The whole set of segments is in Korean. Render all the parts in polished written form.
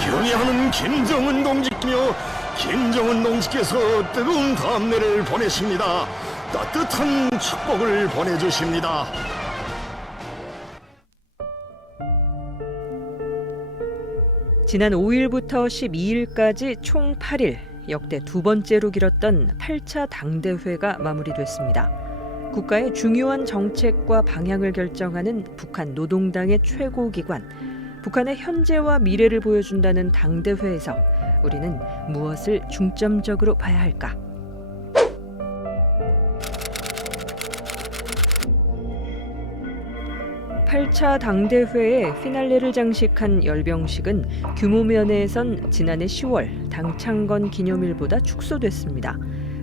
경애하는 김정은 동지며 김정은 동지께서 뜨거운 감례를 보내십니다. 따뜻한 축복을 보내주십니다. 지난 5일부터 12일까지 총 8일, 역대 두 번째로 길었던 8차 당대회가 마무리됐습니다. 국가의 중요한 정책과 방향을 결정하는 북한 노동당의 최고기관, 북한의 현재와 미래를 보여준다는 당대회에서 우리는 무엇을 중점적으로 봐야 할까? (8차) 당대회의 피날레를 장식한 열병식은 규모 면에선 지난해 10월 당창건 기념일보다 축소됐습니다.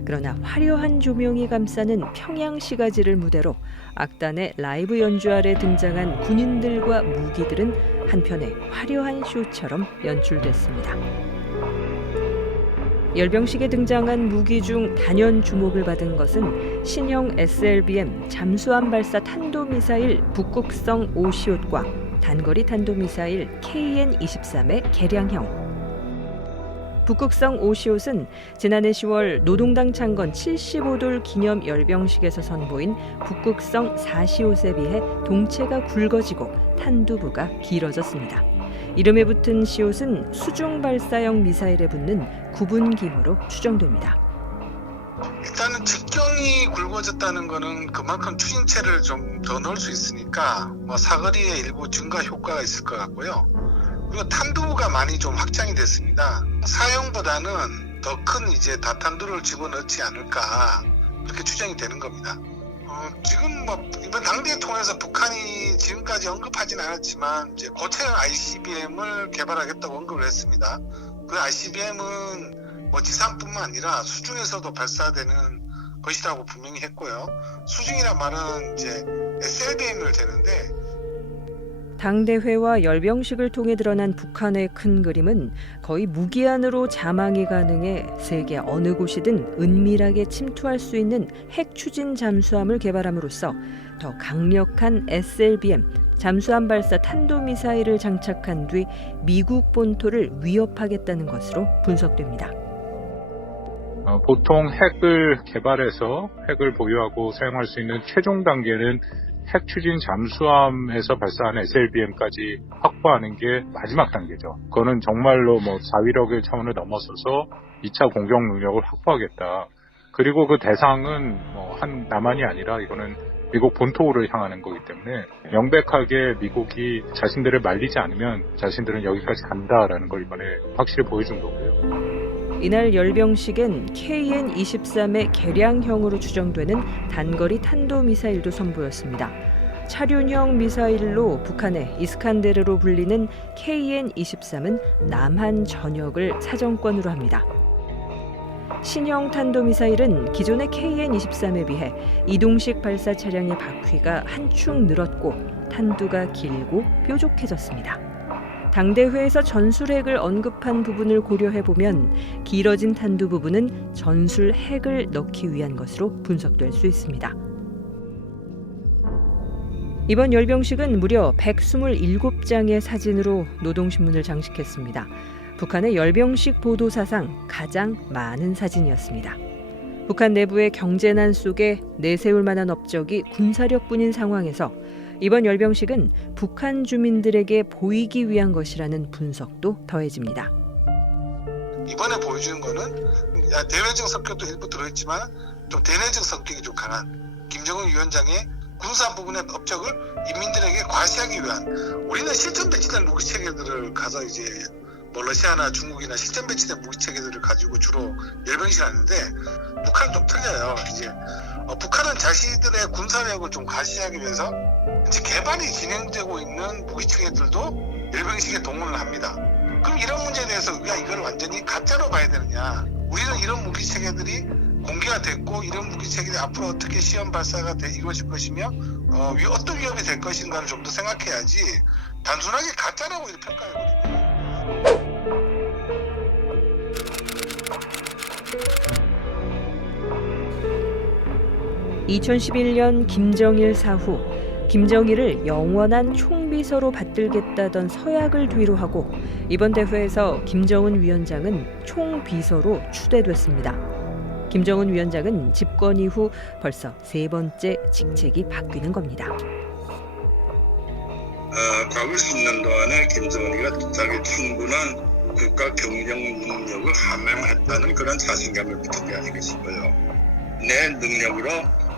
그러나 화려한 조명이 감싸는 평양시가지를 무대로 악단의 라이브 연주 아래 등장한 군인들과 무기들은 한편의 화려한 쇼처럼 연출됐습니다. 열병식에 등장한 무기 중 단연 주목을 받은 것은 신형 SLBM 잠수함 발사 탄도미사일 북극성 5시옷과 단거리 탄도미사일 KN-23의 개량형. 북극성 5시옷은 지난해 10월 노동당 창건 75돌 기념 열병식에서 선보인 북극성 4시옷에 비해 동체가 굵어지고 탄두부가 길어졌습니다. 이름에 붙은 시옷은 수중 발사형 미사일에 붙는 구분기모로 추정됩니다. 일단은 직경이 굵어졌다는 것은 그만큼 추진체를 좀 더 넣을 수 있으니까 사거리에 일부 증가 효과가 있을 것 같고요. 그리고 탄두부가 많이 좀 확장이 됐습니다. 사형보다는 더 큰 이제 다탄두를 집어넣지 않을까 그렇게 추정이 되는 겁니다. 지금 이번 당대회 통해서 북한이 지금까지 언급하진 않았지만 이제 고체형 ICBM을 개발하겠다고 언급을 했습니다. 그 ICBM은 지상뿐만 아니라 수중에서도 발사되는 것이라고 분명히 했고요. 수중이란 말은 이제 SLBM을 되는데 당대회와 열병식을 통해 드러난 북한의 큰 그림은 거의 무기한으로 자망이 가능해 세계 어느 곳이든 은밀하게 침투할 수 있는 핵 추진 잠수함을 개발함으로써 더 강력한 SLBM 잠수함 발사 탄도미사일을 장착한 뒤 미국 본토를 위협하겠다는 것으로 분석됩니다. 보통 핵을 개발해서 핵을 보유하고 사용할 수 있는 최종 단계는 핵 추진 잠수함에서 발사하는 SLBM까지 확보하는 게 마지막 단계죠. 그거는 정말로 자위력의 차원을 넘어서서 2차 공격 능력을 확보하겠다. 그리고 그 대상은 한 남한이 아니라 이거는 미국 본토를 향하는 거기 때문에 명백하게 미국이 자신들을 말리지 않으면 자신들은 여기까지 간다라는 걸 이번에 확실히 보여준 거고요. 이날 열병식엔 KN-23의 개량형으로 추정되는 단거리 탄도미사일도 선보였습니다. 차륜형 미사일로 북한의 이스칸데르로 불리는 KN-23은 남한 전역을 사정권으로 합니다. 신형 탄도미사일은 기존의 KN-23에 비해 이동식 발사 차량의 바퀴가 한 축 늘었고 탄두가 길고 뾰족해졌습니다. 당대회에서 전술핵을 언급한 부분을 고려해보면 길어진 탄두 부분은 전술핵을 넣기 위한 것으로 분석될 수 있습니다. 이번 열병식은 무려 127장의 사진으로 노동신문을 장식했습니다. 북한의 열병식 보도 사상 가장 많은 사진이었습니다. 북한 내부의 경제난 속에 내세울 만한 업적이 군사력뿐인 상황에서 이번 열병식은 북한 주민들에게 보이기 위한 것이라는 분석도 더해집니다. 이번에 보여주는 거는 대외적 성격도 일부 들어있지만 좀 대내적 성격이 좀 강한 김정은 위원장의 군사 부분의 업적을 인민들에게 과시하기 위한 우리는 실전 배치된 무기 체계들을 가서 이제 러시아나 중국이나 실전 배치된 무기 체계들을 가지고 주로 열병식을 하는데 북한은 좀 틀려요. 이제 북한은 자신들의 군사력을 좀 과시하기 위해서 이제 개발이 진행되고 있는 무기 체계들도 열병식에 동원을 합니다. 그럼 이런 문제에 대해서 우리가 이걸 완전히 가짜로 봐야 되느냐? 우리는 이런 무기 체계들이 공개가 됐고 이런 무기 체계들이 앞으로 어떻게 시험 발사가 이루어질 것이며 어떤 위협이 될 것인가를 좀 더 생각해야지 단순하게 가짜라고 이렇게 평가해버리면 2011년 김정일 사후 김정일을 영원한 총비서로 받들겠다던 서약을 뒤로하고 이번 대회에서 김정은 위원장은 총비서로 추대됐습니다. 김정은 위원장은 집권 이후 벌써 3번째 직책이 바뀌는 겁니다. 과거 10년 동안에 김정은이가 자기 충분한 국가 경영 능력을 함양했다는 그런 자신감을 붙은 게 아닌가 싶어요. 내 능력으로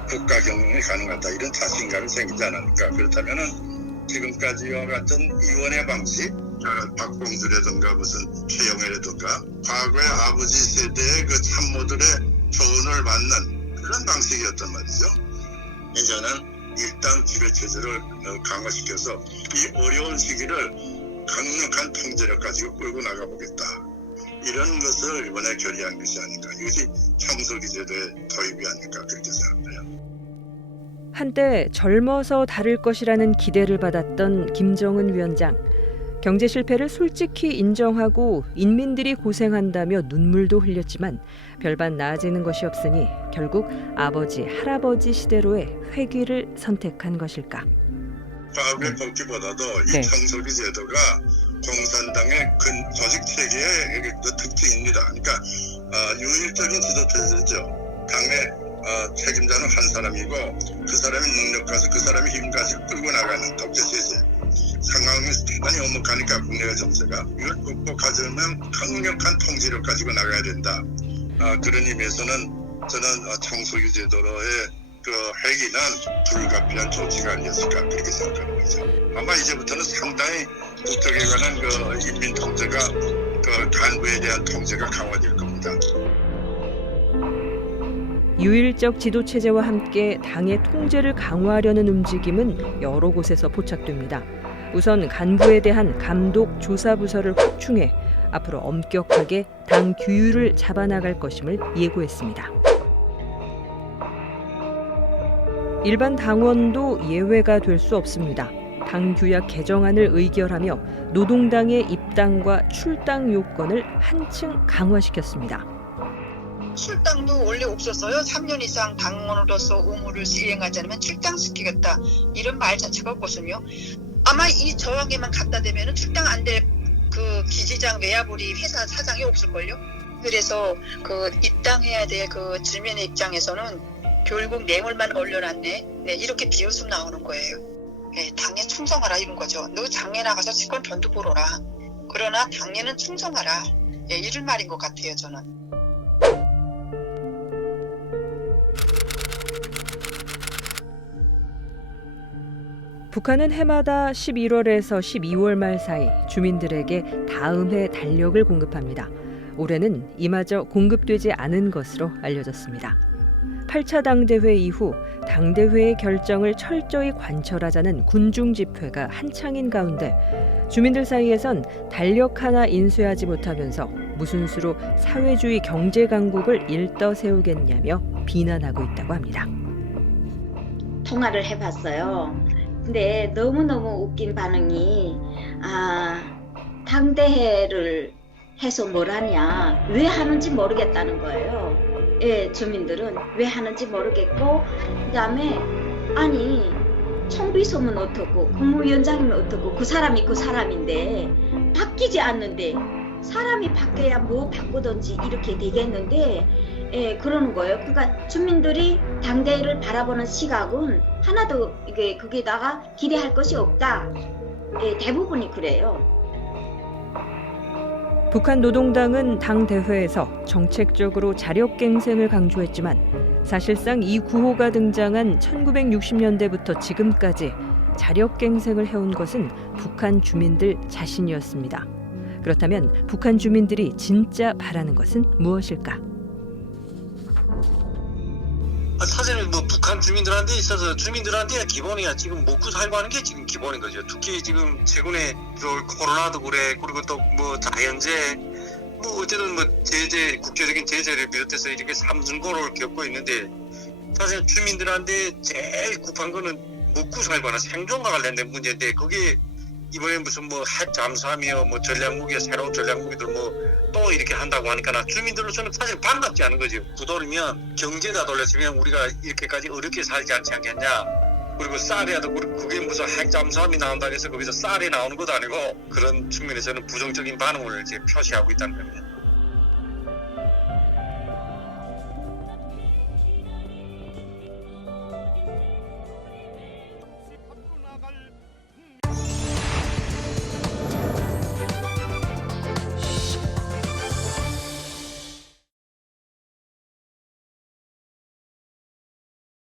국가 경영이 가능하다 이런 자신감이 생기지 않았는가. 그렇다면은 지금까지와 같은 이원의 방식, 박봉주라든가 무슨 최영애라든가 과거의 아버지 세대의 그 참모들의 조언을 받는 그런 방식이었단 말이죠. 이제는 일당 지배체제를 강화시켜서 이 어려운 시기를 강력한 통제력 가지고 끌고 나가보겠다. 이런 것을 이번에 결의한 것이 아닌가. 이것이 청소기 제도의 도입이 아닐까 그렇게 생각해요. 한때 젊어서 다를 것이라는 기대를 받았던 김정은 위원장. 경제 실패를 솔직히 인정하고 인민들이 고생한다며 눈물도 흘렸지만 별반 나아지는 것이 없으니 결국 아버지, 할아버지 시대로의 회귀를 선택한 것일까? 과거의 복귀보다도 이 네. 청소기 제도가 공산당의 근 조직 체계의 그 특징입니다. 그러니까 유일적인 지도체제죠. 당의 책임자는 한 사람이고 그 사람의 능력 가지고 그 사람의 힘 가지고 끌고 나가는 독재체제. 상황이 대단히 엄혹하니까 국내의 정세가 이걸 극복하려면 강력한 통제력 가지고 나가야 된다. 그런 의미에서는 저는 청소기 제도로의 그 회기는 불가피한 조치가 아니었을까 그렇게 생각하는 거죠. 아마 이제부터는 상당히 국격에 관한 그 인민 통제가 그 간부에 대한 통제가 강화될 겁니다. 유일적 지도 체제와 함께 당의 통제를 강화하려는 움직임은 여러 곳에서 포착됩니다. 우선 간부에 대한 감독 조사 부서를 확충해 앞으로 엄격하게 당 규율을 잡아나갈 것임을 예고했습니다. 일반 당원도 예외가 될 수 없습니다. 당 규약 개정안을 의결하며 노동당의 입당과 출당 요건을 한층 강화시켰습니다. 출당도 원래 없었어요. 3년 이상 당원으로서 의무를 수행하지 않으면 출당시키겠다. 이런 말 자체가 없거든요. 아마 이 저항에만 갖다 대면은 출당 안 될 그 기지장 외야부리 회사 사장이 없을걸요. 그래서 그 입당해야 될 그 주민의 입장에서는 결국 뇌물만 올려놨네. 네, 이렇게 비웃음 나오는 거예요. 네, 당에 충성하라 이런 거죠. 너 당에 나가서 직권 변두 보러라. 그러나 당에는 충성하라. 네, 이런 말인 것 같아요, 저는. 북한은 해마다 11월에서 12월 말 사이 주민들에게 다음 해 달력을 공급합니다. 올해는 이마저 공급되지 않은 것으로 알려졌습니다. 8차 당대회 이후 당대회의 결정을 철저히 관철하자는 군중 집회가 한창인 가운데 주민들 사이에선 달력 하나 인쇄하지 못하면서 무슨 수로 사회주의 경제 강국을 일떠세우겠냐며 비난하고 있다고 합니다. 통화를 해봤어요. 근데 너무너무 웃긴 반응이 당대회를 해서 뭘 하냐, 왜 하는지 모르겠다는 거예요. 예, 주민들은 왜 하는지 모르겠고, 그 다음에 아니 총비서면 어떻고 국무위원장이면 어떻고 그 사람이 그 사람인데 바뀌지 않는데 사람이 바뀌어야 뭐 바꾸든지 이렇게 되겠는데 예, 그러는 거예요. 그러니까 주민들이 당대회를 바라보는 시각은 하나도 이게 거기다가 기대할 것이 없다. 예, 대부분이 그래요. 북한 노동당은 당 대회에서 정책적으로 자력갱생을 강조했지만 사실상 이 구호가 등장한 1960년대부터 지금까지 자력갱생을 해온 것은 북한 주민들 자신이었습니다. 그렇다면 북한 주민들이 진짜 바라는 것은 무엇일까? 사실은 뭐 북한 주민들한테 있어서 주민들한테 기본이야. 지금 먹고 살고 하는 게 지금 기본인 거죠. 특히 지금 최근에 코로나도 그래, 그리고 또 뭐 자연재해, 뭐 어쨌든 뭐 제재, 국제적인 제재를 비롯해서 이렇게 삼중고를 겪고 있는데 사실 주민들한테 제일 급한 거는 먹고 살거나 생존과 관련된 문제인데 그게 이번에 무슨 뭐 핵 잠수함이요, 뭐 전략무기, 새로운 전략무기들 뭐 또 이렇게 한다고 하니까 나 주민들로서는 사실 반갑지 않은 거죠. 구도르면 경제다 돌렸으면 우리가 이렇게까지 어렵게 살지 않지 않겠냐. 그리고 쌀이라도 그게 무슨 핵 잠수함이 나온다고 해서 거기서 쌀이 나오는 것도 아니고 그런 측면에서는 부정적인 반응을 이제 표시하고 있다는 겁니다. 나갈